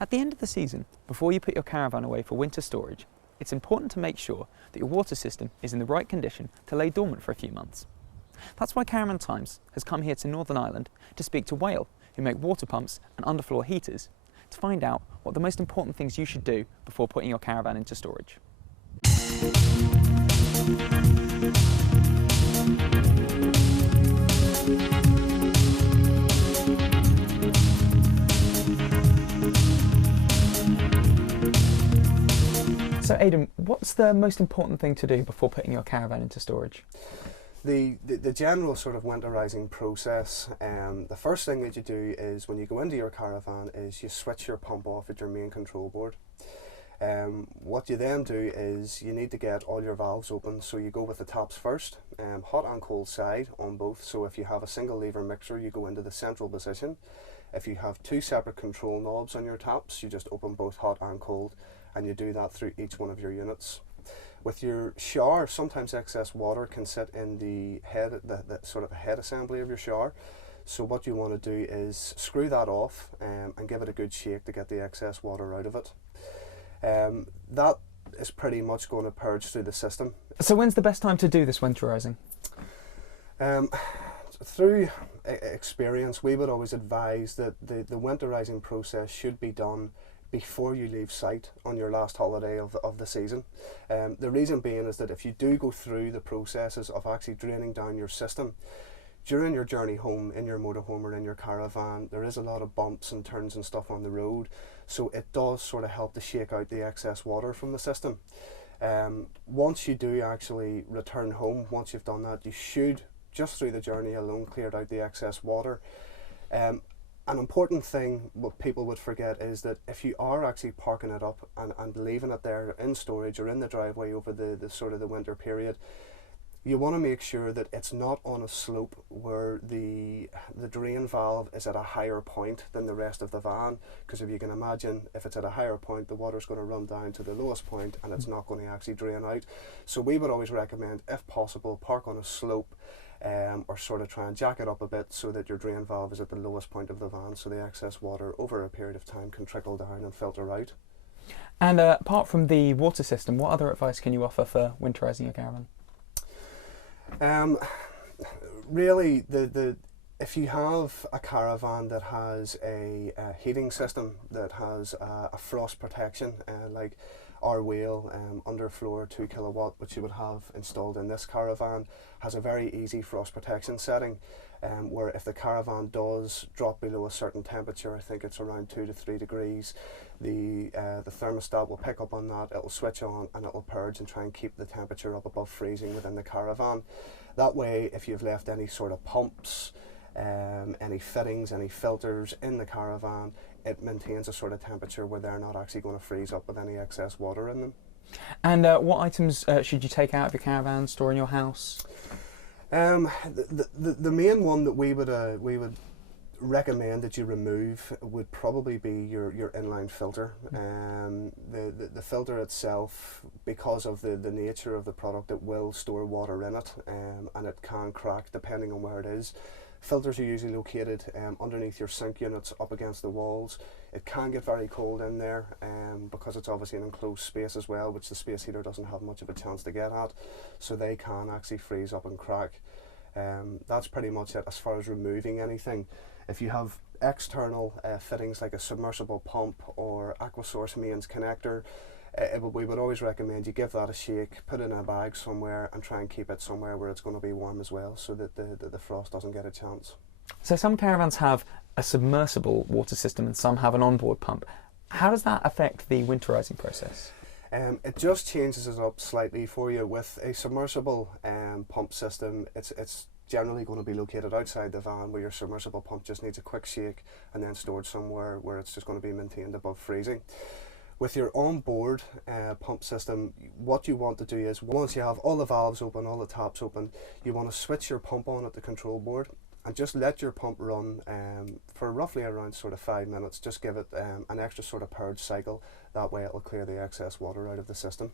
At the end of the season, before you put your caravan away for winter storage, it's important to make sure that your water system is in the right condition to lay dormant for a few months. That's why Caravan Times has come here to Northern Ireland to speak to Whale, who make water pumps and underfloor heaters, to find out what the most important things you should do before putting your caravan into storage. So Aiden, what's the most important thing to do before putting your caravan into storage? The general sort of winterizing process, the first thing that you do is when you go into your caravan is you switch your pump off at your main control board. What you then do is you need to get all your valves open, so you go with the taps first, hot and cold side on both. So if you have a single lever mixer, you go into the central position. If you have two separate control knobs on your taps, you just open both hot and cold, and you do that through each one of your units. With your shower, sometimes excess water can sit in the head, the sort of head assembly of your shower. So what you want to do is screw that off and give it a good shake to get the excess water out of it. That is pretty much going to purge through the system. So when's the best time to do this winterizing? Through experience, we would always advise that the winterizing process should be done before you leave site on your last holiday of the season. The reason being is that if you do go through the processes of actually draining down your system, during your journey home in your motorhome or in your caravan, there is a lot of bumps and turns and stuff on the road, so it does sort of help to shake out the excess water from the system. Once you do actually return home, once you've done that, you should, just through the journey alone, cleared out the excess water. An important thing what people would forget is that if you are actually parking it up and leaving it there in storage or in the driveway over the sort of the winter period, you want to make sure that it's not on a slope where the drain valve is at a higher point than the rest of the van, because if you can imagine, if it's at a higher point, the water's going to run down to the lowest point and it's not going to actually drain out. So we would always recommend, if possible, park on a slope, or sort of try and jack it up a bit so that your drain valve is at the lowest point of the van, so the excess water over a period of time can trickle down and filter out. And apart from the water system, what other advice can you offer for winterizing your caravan? Really, if you have a caravan that has a heating system that has a frost protection, like our Whale underfloor 2 kilowatt, which you would have installed in this caravan, has a very easy frost protection setting, where if the caravan does drop below a certain temperature, I think it's around 2 to 3 degrees, the thermostat will pick up on that, it'll switch on and it'll purge and try and keep the temperature up above freezing within the caravan. That way, if you've left any sort of pumps, any fittings, any filters in the caravan, it maintains a sort of temperature where they're not actually going to freeze up with any excess water in them. And what items should you take out of your caravan, store in your house? The main one that we would recommend that you remove would probably be your inline filter. The filter itself, because of the nature of the product, it will store water in it, and it can crack depending on where it is. Filters are usually located underneath your sink units, up against the walls. It can get very cold in there because it's obviously an enclosed space as well, which the space heater doesn't have much of a chance to get at, so they can actually freeze up and crack. That's pretty much it as far as removing anything. If you have external fittings like a submersible pump or Aquasource mains connector, we would always recommend you give that a shake, put it in a bag somewhere and try and keep it somewhere where it's going to be warm as well, so that the frost doesn't get a chance. So some caravans have a submersible water system and some have an onboard pump. How does that affect the winterizing process? It just changes it up slightly for you. With a submersible pump system, it's generally going to be located outside the van, where your submersible pump just needs a quick shake and then stored somewhere where it's just going to be maintained above freezing. With your onboard pump system, what you want to do is, once you have all the valves open, all the taps open, you want to switch your pump on at the control board and just let your pump run for roughly around sort of 5 minutes. Just give it an extra sort of purge cycle. That way it'll clear the excess water out of the system.